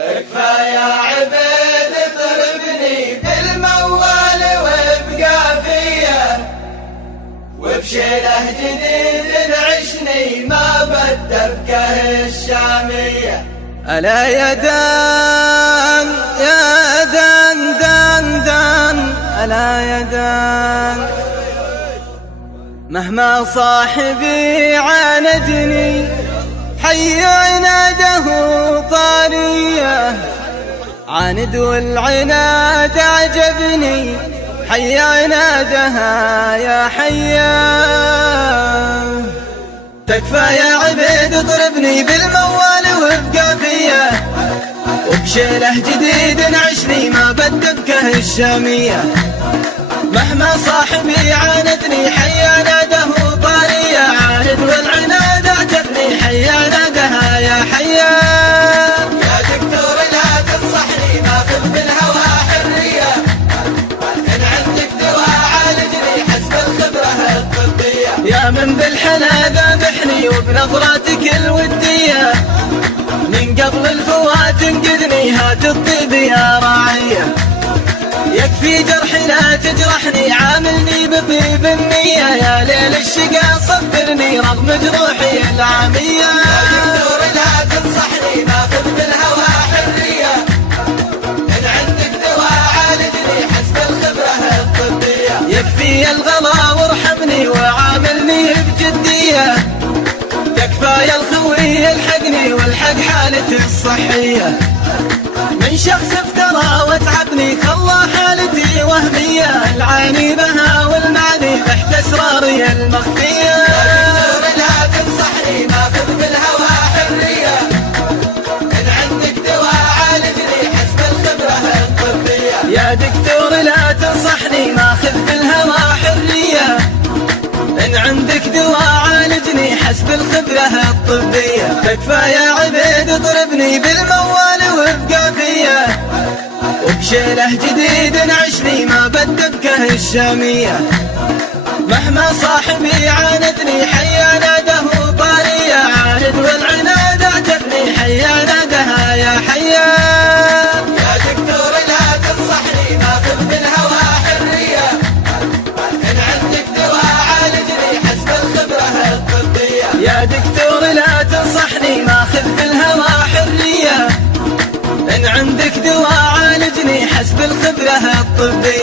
تكفى يا عبيد اضربني بالموال وابقى فيا، وبشيله جديد نعشني ما بالدبكة الشامية. ألا يا دان يا دان دان دان، ألا يا دان مهما صاحبي عاندني حي عناده طارية، عاند والعناد عجبني حي عنادها يا حيا. تكفى يا عبيد اضربني بالموال وابقى فيا، وبشيله جديد نعشني ما بالدبكة الشامية. مهما صاحبي عاندني حي عناده طارية، عاند والعناد عجبني حي عنادها يا حيا. يا دكتور لا تنصحني ماخذ بالهوى حرية، إن عندك دواء عالجني حسب الخبرة الطبية. يا من بالحلا ذابحني وبنظراتك الودية، من قبل الفوات انقذني هات الطيب يا راعية. يكفي جرحي لا تجرحني عاملني بطيب النية، يا ليل الشقا صبرني رغم جروحي العامية. يا دكتور لا تنصحني ماخذ بالهوى حرية، إن عندك دواء عالجني حسب الخبرة الطبية. يكفي الغلا وارحمني وعاملني بجدية، تكفى يا الخوي الحقني والحق حالتي الصحية. من شخص افترى وتعبني خلى حالتي وهمية، العاني بها والمعني تحت اسراري المخفية. يا دكتور لا تنصحني ماخذ بالهوى حرية، إن عندك دواء عالجني حسب الخبرة الطبية. يا دكتور لا تنصحني ماخذ بالهوى حرية، إن عندك دواء عالجني حسب الخبرة الطبية. تكفى يا عبيد اضربني بالموال وابقى فيا، وبشيله جديد نعشني ما بالدبكة الشامية. مهما صاحبي عاندني حي عناده طارية، عاند والعناد عجبني حي عنادها يا حيا. يا دكتور لا تنصحني ماخذ بالهوى حرية، إن عندك دواء عالجني حسب الخبرة الطبية. يا دكتور لا تنصحني ماخذ بالهوى حرية، إن عندك دواء عالجني حسب الخبرة الطبية.